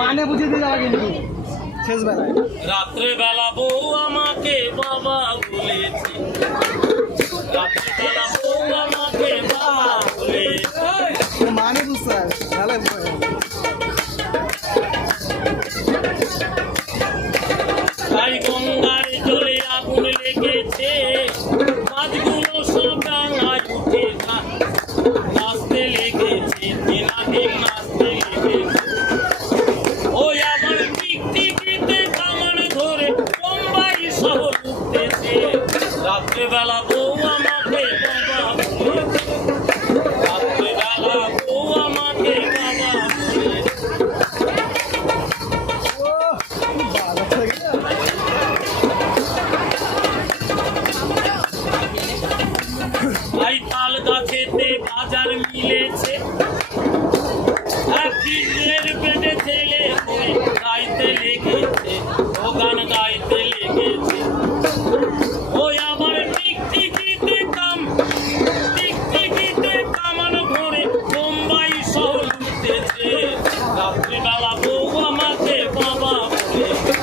মানে বুঝিয়ে দিয়ে যাওয়া কিন্তু শেষ বেলায় রাত্রে বেলা বউ আমাকে বাবা বলেছে, রাত্রে বেলা বউ আমাকে বাবা বলেছে। মানে বুঝতে হবে তাই গঙ্গার জলে আগুন লেগেছে, মাছগুলো সব ডাঙায় উঠে নাচতে লেগেছে, দিনাদিন নাচতে লেগেছে। ওই আবার টিকটিকিতে কামান ধরে বোম্বাই শহর উঠতেছে। রাত্রেবেলা বউ আমাকে বাবা বলেছে, রাত্রেবেলা বউ আমাকে বাবা বলেছে। তাই তাল গাছেতে বাজার মিলেছে, পেটে ছেলে গাইতে লেগেছে, ও গান গাইতে লেগেছে। ওই আমার টিকটিকিতে কামান ধরে বোম্বাই শহর উঠতেছে। রাত্রিবেলা বউ আমাকে বাবা বলেছে,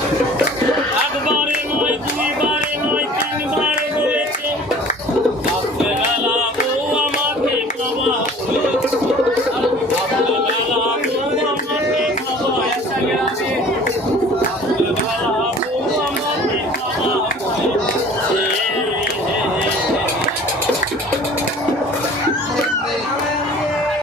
একবারে নয় দুইবারে নয় তিনবারে বলেছে। রাত্রিবেলা বউ আমাকে বাবা বলেছে, রাত্রিবেলা বউ আমাকে বাবা